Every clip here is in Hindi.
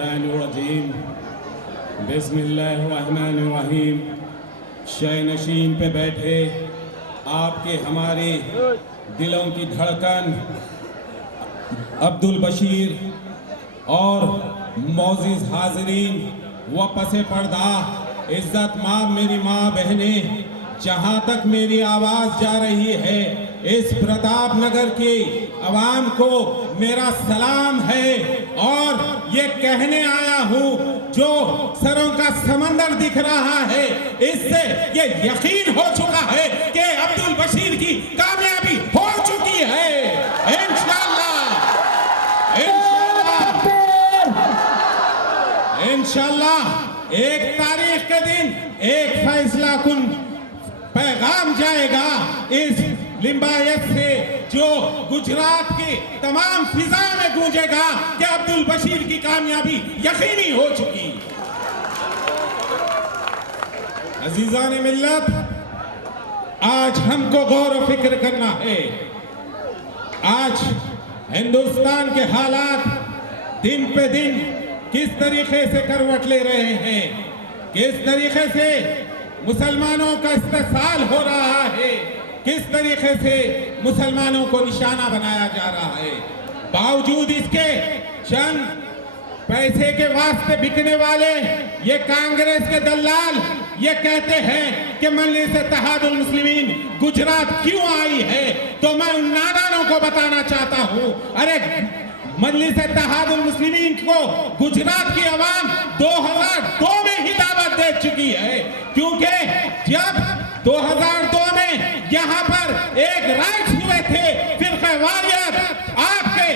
मिनश्शैतानिर्रजीम बिस्मिल्लाहिर्रहमानिर्रहीम। शयनशीन पे बैठे आपके हमारे दिलों की धड़कन अब्दुल बशीर और मौजिज हाजरीन व पसे पर्दा इज्जत माँ मेरी माँ बहने, जहाँ तक मेरी आवाज़ जा रही है इस प्रताप नगर की आवाम को मेरा सलाम है और ये कहने आया हूँ, जो सरों का समंदर दिख रहा है इससे ये यकीन हो चुका है कि अब्दुल बशीर की कामयाबी हो चुकी है। इंशाल्लाह एक तारीख के दिन एक फैसला कुन पैगाम जाएगा इस लिम्बायत से, जो गुजरात की तमाम फिजा में गूंजेगा कि अब्दुल बशीर की कामयाबी यकीनी हो चुकी। अजीजान मिल्लत, आज हमको गौर व फिक्र करना है। आज हिंदुस्तान के हालात दिन पे दिन किस तरीके से करवट ले रहे हैं, किस तरीके से मुसलमानों का इस्तेसाल हो रहा है, किस तरीके से मुसलमानों को निशाना बनाया जा रहा है। बावजूद इसके चंद पैसे के वास्ते बिकने वाले ये कांग्रेस के दलाल ये कहते हैं कि मजलिस इत्तेहादुल मुस्लिमीन गुजरात क्यों आई है, तो मैं उन नादानों को बताना चाहता हूँ, अरे मजलिस इत्तेहादुल मुस्लिमीन को गुजरात की आवाम 2002 में ही दावत दे चुकी है, क्योंकि जब 2002 में यहाँ पर एक राइट्स हुए थे, फिरक़े वारियत आपके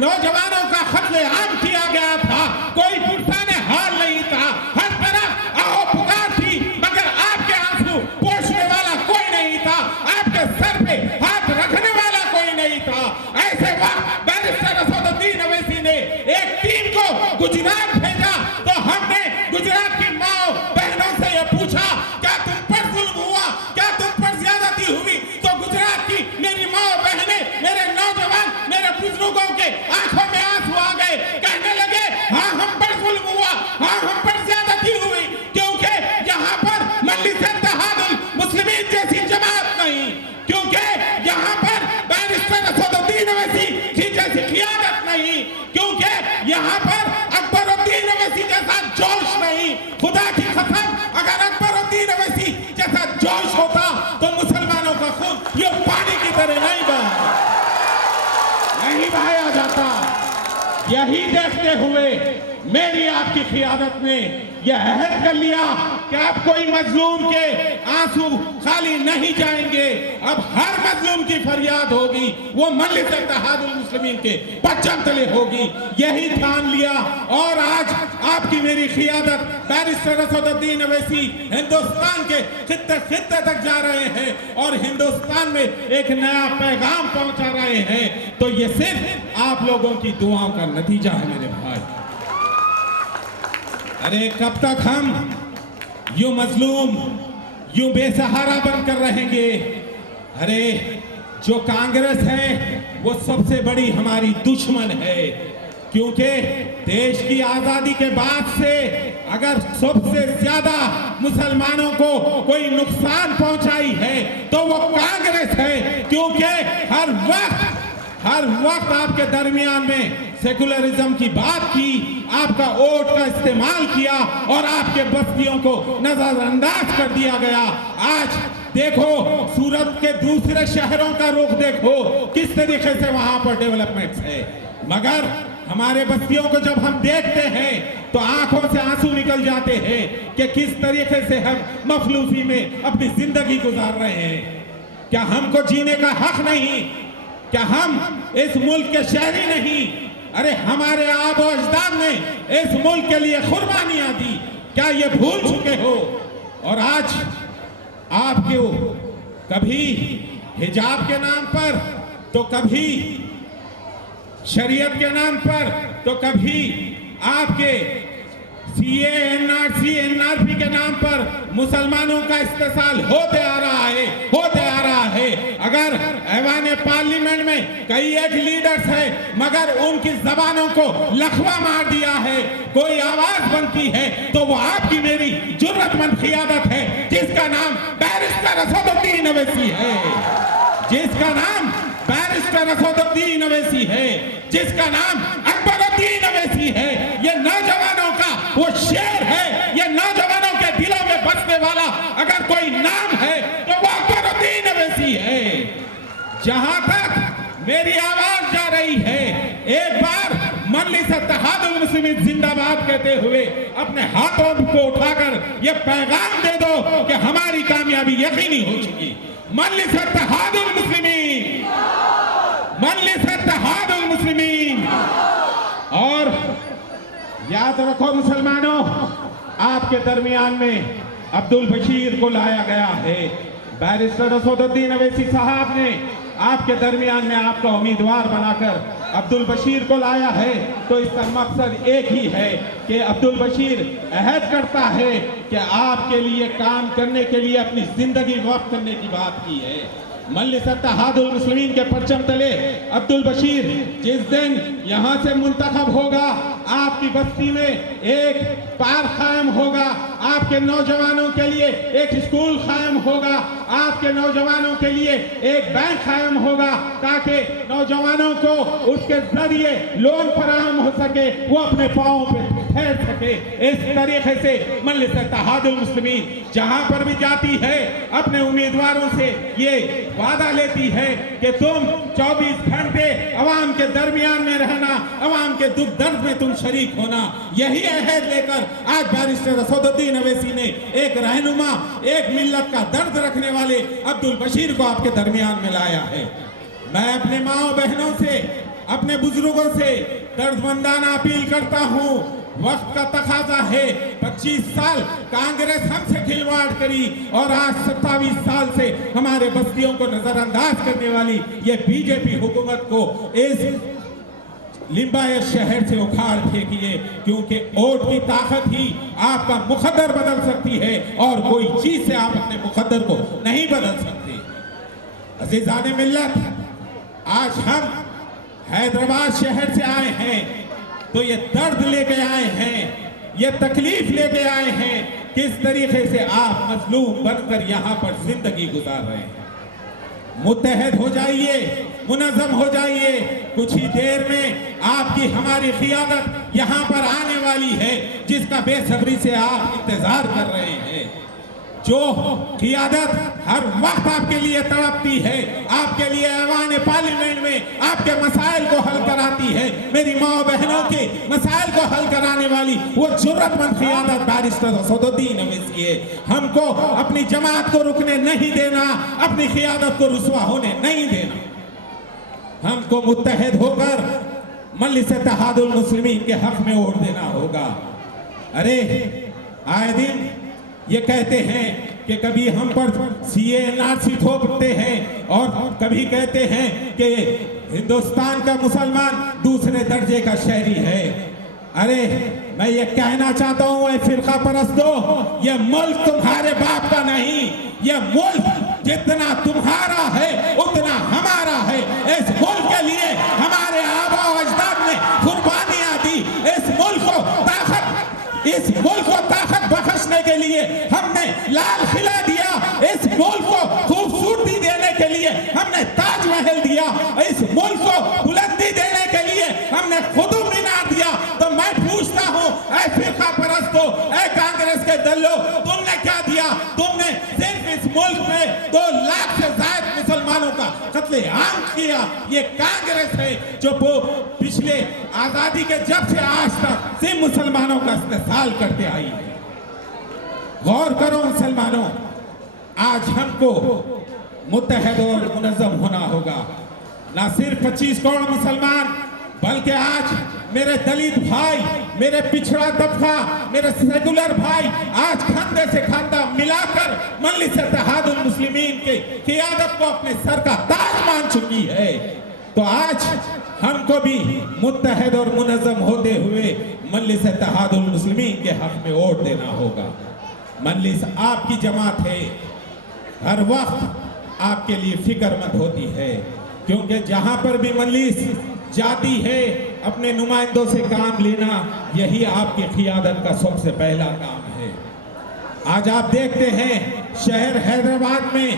नौजवानों का कत्ले आम किया गया था, कोई पुरसाने हाल नहीं था, हर तरफ आओ पुकार थी, मगर आपके आंसू पोंछने वाला कोई नहीं था, आपके सर पे हाथ रखने वाला कोई नहीं था। ऐसे वक्त बैरिस्टर असदुद्दीन अवैसी ने एक टीम को गुजरात भेजा, तो हमने गुजरात की माँ बहनों से यह पूछा, क्या तुम पर जुल्म हुआ, क्या तुम पर ज्यादती हुई? तो गुजरात की मेरी माँ बहने, मेरे नौजवान, मेरे बुजुर्गों के आंखों में आंसू आ गए, कहने लगे हाँ हम पर जुल्म हुआ, हाँ हम पर ज्यादती हुई, क्योंकि यहाँ पर मजलिस इत्तेहादुल मुस्लिमीन जैसी जमात नहीं, क्योंकि यहाँ पर बैरिस्टर असदुद्दीन अवैसी की जैसी क़ियादत नहीं, क्योंकि यहाँ पर अकबरुद्दीन अवैसी जैसा जोश नहीं। खुदा की कसम, अगर अकबरुद्दीन अवैसी जैसा जोश होता तो मुसलमानों का खून ये पानी की तरह नहीं बहाया जाता। यही देखते हुए मेरी आपकी क़ियादत ने यह अहद कर लिया कि अब कोई मजलूम के आंसू खाली नहीं जाएंगे, अब हर मजलूम की फरियाद होगी वो मजलिस इत्तेहादुल मुस्लिमीन के परचम तले होगी। यही ठान लिया और आज आपकी मेरी क़ियादत बैरिस्टर असदुद्दीन अवैसी हिंदुस्तान के खित्ते खित्ते तक जा रहे हैं और हिंदुस्तान में एक नया पैगाम पहुंचा रहे हैं, तो ये सिर्फ आप लोगों की दुआओं का नतीजा है मेरे भाई। अरे कब तक हम यूं मजलूम, यूं बेसहारा बनकर रहेंगे? अरे जो कांग्रेस है वो सबसे बड़ी हमारी दुश्मन है, क्योंकि देश की आजादी के बाद से अगर सबसे ज्यादा मुसलमानों को कोई नुकसान पहुंचाई है तो वो कांग्रेस है, क्योंकि हर वक्त आपके दरमियान में सेकुलरिज्म की बात की, आपका वोट का इस्तेमाल किया और आपके बस्तियों को नजरअंदाज कर दिया गया। आज देखो सूरत के दूसरे शहरों का रुख देखो, किस तरीके से वहां पर डेवलपमेंट्स है, मगर हमारे बस्तियों को जब हम देखते हैं तो आंखों से आंसू निकल जाते हैं कि किस तरीके से हम मफलूसी में अपनी जिंदगी गुजार रहे हैं। क्या हमको जीने का हक नहीं? क्या हम इस मुल्क के शहरी नहीं? अरे हमारे आबो अजदाद ने इस मुल्क के लिए कुर्बानियां दी, क्या ये भूल चुके हो? और आज आपको कभी हिजाब के नाम पर, तो कभी शरीयत के नाम पर, तो कभी आपके सीए एनआरसी एनआरपी के नाम पर मुसलमानों का इस्तेसाल होते आ रहा है। अगर ऐवान पार्लियामेंट में कई एक लीडर्स है मगर उनकी जबानों को लखवा मार दिया है, कोई आवाज बनती है तो वो आपकी मेरी जुर्रतमंद क़ियादत है, जिसका नाम बैरिस्टर असदुद्दीन अवैसी है, जिसका नाम बैरिस्टर असदुद्दीन अवैसी है, जिसका नाम अकबरुद्दीन अवैसी है। ये नौजवानों का वो शेर है, ये नौजवानों के दिलों में बसने वाला अगर कोई नाम है तो वो अकबरुद्दीन अवैसी है। जहां तक मेरी आवाज जा रही है, एक बार मजलिस इत्तेहादुल मुस्लिमीन जिंदाबाद कहते हुए अपने हाथों को उठाकर ये पैगाम दे दो कि हमारी कामयाबी यकीनी हो चुकी। मजलिस इत्तेहादुल मुस्लिमीन, मजलिस इत्तेहादुल मुस्लिमीन। और याद रखो मुसलमानों, आपके दरमियान में अब्दुल बशीर को लाया गया है। बैरिस्टर असदुद्दीन अवैसी साहब ने आपके दरमियान में आपका उम्मीदवार बनाकर अब्दुल बशीर को लाया है, तो इसका मकसद एक ही है कि अब्दुल बशीर अहद करता है कि आपके लिए काम करने के लिए अपनी जिंदगी वक्फ करने की बात की है। मजलिस इत्तेहादुल मुस्लिमीन के परचम तले अब्दुल बशीर जिस दिन यहाँ से मुंतखब होगा, आपकी बस्ती में एक पार्क कायम होगा, आपके नौजवानों के लिए एक स्कूल कायम होगा, आपके नौजवानों के लिए एक बैंक कायम होगा, ताकि नौजवानों को उसके जरिए लोन फराहम हो सके, वो अपने पाँव पे ठहर सके। इस तरीके से मजलिस इत्तेहादुल मुस्लिमीन जहां पर भी जाती है अपने उम्मीदवारों से ये वादा लेती है कि तुम 24 घंटे अवाम के दरमियान में रहना, अवाम के दुख दर्द में तुम शरीक होना। यही अहद लेकर आज बैरिस्टर असदुद्दीन अवैसी ने एक रहनुमा, एक मिल्लत का दर्द रखने वाले अब्दुल बशीर को आपके दरमियान में लाया है। मैं अपने माँ बहनों से, अपने बुजुर्गों से दर्दमंदाना अपील करता हूँ, वक्त का तकाजा है। 25 साल कांग्रेस हमसे खिलवाड़ करी और आज 27 साल से हमारे बस्तियों को नजरअंदाज करने वाली ये बीजेपी हुकूमत को इस लिम्बायत शहर से उखाड़ फेंकिए, क्योंकि वोट की ताकत ही आपका मुकद्दर बदल सकती है और कोई चीज से आप अपने मुकद्दर को नहीं बदल सकते। अज़ीज़ाने मिल्लत, आज हम हैदराबाद शहर से आए हैं तो ये दर्द लेके आए हैं, ये तकलीफ लेके आए हैं, किस तरीके से आप मजलूम बनकर यहाँ पर जिंदगी गुजार रहे हैं। मुत्तहद हो जाइए, मुनज़्ज़म हो जाइए, कुछ ही देर में आपकी हमारी क़ियादत यहाँ पर आने वाली है, जिसका बेसब्री से आप इंतजार कर रहे हैं। जो क़ियादत हर वक्त आपके लिए तड़पती है, आपके लिए ऐवान पार्लियामेंट में आपके मसाइल को हल कराती है, मेरी माँ बहनों के मसाइल को हल कराने वाली वो जुर्रतमंद क़ियादत बैरिस्टर असदुद्दीन अवैसी है। हमको अपनी जमात को रुकने नहीं देना, अपनी क़ियादत को रुसवा होने नहीं देना। हमको मुत्तहद होकर मजलिस इत्तेहादुल मुस्लिमीन के हक में वोट देना होगा। अरे आए दिन ये कहते हैं कि कभी हम पर सीए एनआरसी थोपते हैं और कभी कहते हैं कि हिंदुस्तान का मुसलमान दूसरे दर्जे का शहरी है। अरे मैं ये कहना चाहता हूँ ऐ फिरका परस्तों, ये मुल्क तुम्हारे बाप का नहीं, ये मुल्क जितना तुम्हारा है उतना हमारा है। इस मुल्क के लिए हमारे आबा अजदाद ने कुर्बानियां दी। इस मुल्क को ताकत बख्शने के लिए हमने लाल किला दिया, इस मुल्क को खूबसूरती देने के लिए हमने ताजमहल दिया, इस मुल्क को बुलंदी देने के लिए हमने कुतुब मीनार दिया। तो मैं पूछता हूँ ऐ फिरका परस्तों, ऐ कांग्रेस के दल्लो, तुमने क्या दिया? तुमने सिर्फ इस मुल्क में 2 लाख से ज्यादा मुसलमानों का कत्लेआम किया। ये कांग्रेस है जो पिछले आजादी के जब से आज तक सिर्फ मुसलमानों का इस्तेसाल करते आई है। गौर करो मुसलमानों, आज हमको मुत्तहद और मुनज़्ज़म होना होगा। ना सिर्फ 25 करोड़ मुसलमान, बल्कि आज मेरे दलित भाई, मेरे पिछड़ा तबका, मेरे सेकुलर भाई आज खांधे से खांधा मिलाकर मजलिस इत्तेहादुल मुस्लिमीन के क़ियादत को अपने सर का ताज मान चुकी है। तो आज हमको भी मुत्तहद और मुनज़्ज़म होते हुए मजलिस इत्तेहादुल मुस्लिमीन के हक में वोट देना होगा। मजलिस आपकी जमात है, हर वक्त आपके लिए फिक्रमंद होती है, क्योंकि जहां पर भी मजलिस जाती है अपने नुमाइंदों से काम लेना यही आपकी क़ियादत का सबसे पहला काम है। आज आप देखते हैं शहर हैदराबाद में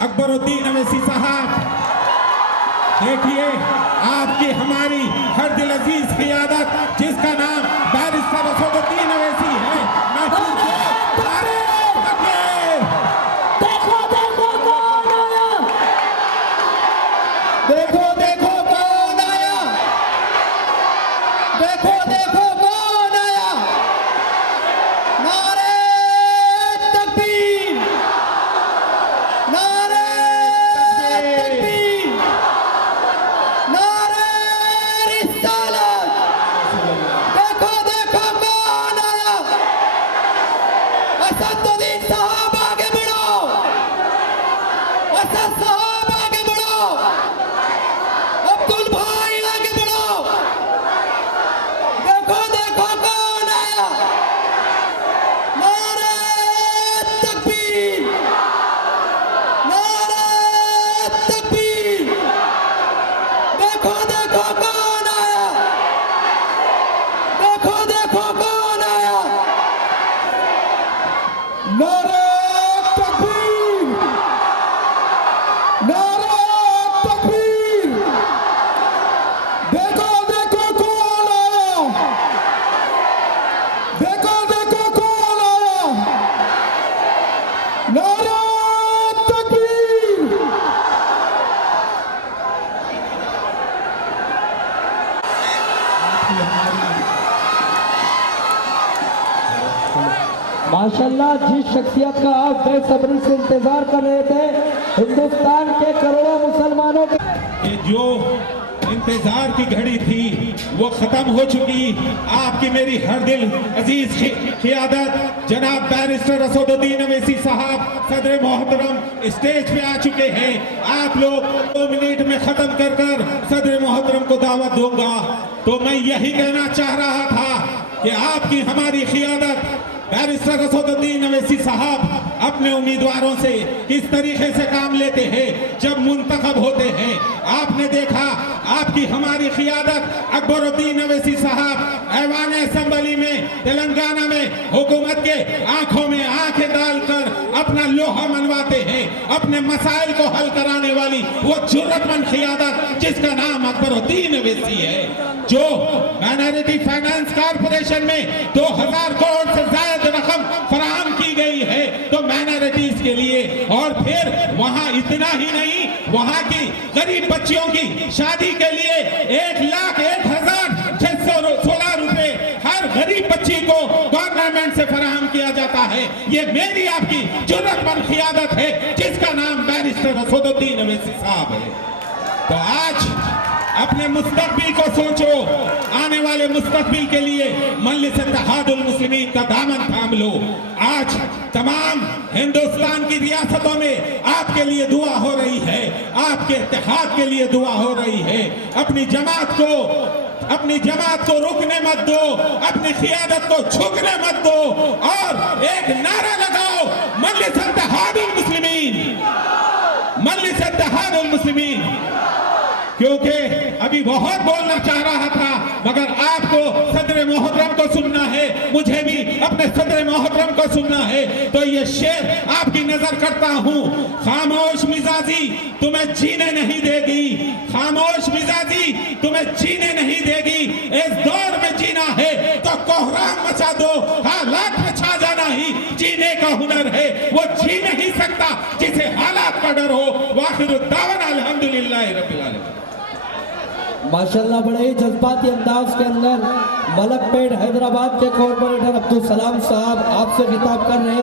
अकबरुद्दीन अवैसी साहब, देखिए आपकी हमारी हर दिल अजीज क़ियादत जिसका नाम बैरिस्टर असदुद्दीन अवैसी है, देखो देखो कौन आया, देखो देखो कौन आया, नारे तकबीर, नारे तकबीर, नारे रिसालत, देखो देखो कौन आया, असदुद्दीन साहब आगे बढ़ो, असद साहब आगे बढ़ो, अब्दुल भाई आगे बढ़ो, देखो देखो कौन आया, नारे तकबीर, नारे तकबीर, देखो देखो कौन आया, देखो देखो कौन आया, नारे तकबीर, नारे तकबीर, देखो देखो कौन आया, देखो देखो कौन आया, नारे तकबीर। माशाल्लाह, जिस शख्सियत का आप बेसब्री से इंतजार कर रहे थे, हिंदुस्तान के करोड़ों मुसलमानों के ये जो इंतजार की घड़ी थी वो खत्म हो चुकी। आपकी मेरी हर दिल अजीज क़ियादत जनाब बैरिस्टर असदुद्दीन अवैसी साहब सदर मोहतरम स्टेज पे आ चुके हैं। आप लोग 2 मिनट में खत्म कर कर सदर मोहतरम को दावत दूंगा। तो मैं यही कहना चाह रहा था कि आपकी हमारी क़ियादत बैरिस्टर असदुद्दीन अवैसी साहब अपने उम्मीदवारों से किस तरीके से काम लेते हैं जब मुंतखब होते हैं। आपने देखा आपकी हमारी क़ियादत अकबरुद्दीन अवैसी साहब ऐवान असेंबली में तेलंगाना में हुकूमत के आंखों में आंखें डालकर अपना लोहा मनवाते हैं। अपने मसाइल को हल कराने वाली वो जुर्रतमंद क़ियादत जिसका नाम अकबरुद्दीन अवैसी है, जो माइनॉरिटी फाइनेंस कॉर्पोरेशन में 2000 करोड़ से ज्यादा रकम फराहम की गई है तो माइनॉरिटीज के लिए। और फिर वहां इतना ही नहीं, वहां की गरीब बच्चियों की शादी के लिए 1,01,616 रुपए हर गरीब बच्ची को गवर्नमेंट से फराहम किया जाता है। ये मेरी आपकी जुर्रतमंद क़ियादत है जिसका नाम बैरिस्टर असदुद्दीन अवैसी साहब है। तो आज अपने मुस्तकबिल को सोचो, आने वाले मुस्तकबिल के लिए मजलिस इत्तेहादुल मुस्लिमीन का दामन थाम लो। आज तमाम हिंदुस्तान की रियासतों में आपके लिए दुआ हो रही है, आपके इत्तेहाद के लिए दुआ हो रही है। अपनी जमात को रुकने मत दो, अपनी क़ियादत को झुकने मत दो और एक नारा लगाओ, मजलिस इत्तेहादुल मुस्लिमीन, मजलिस इत्तेहादुल मुस्लिमीन। क्योंकि अभी बहुत बोलना चाह रहा था मगर आपको सदर मोहतरम को सुनना है, मुझे भी अपने सदर मोहतरम को सुनना है। तो ये शेर आपकी नजर करता हूँ, खामोश मिजाजी तुम्हें जीने नहीं देगी, खामोश मिजाजी तुम्हें जीने नहीं देगी। इस दौर में जीना है तो कोहराम मचा दो, हालात में छा जाना ही जीने का हुनर है। वो जी नहीं सकता जिसे हालात का डर हो। वाखिरुद्दावाना अल्हम्दुलिल्लाहि रब्बिल आलमीन। माशाल्लाह, बड़े ही जज्बाती अंदाज के अंदर मलकपेट हैदराबाद के कॉर्पोरेटर अब्दुल सलाम साहब आपसे खिताब कर रहे हैं।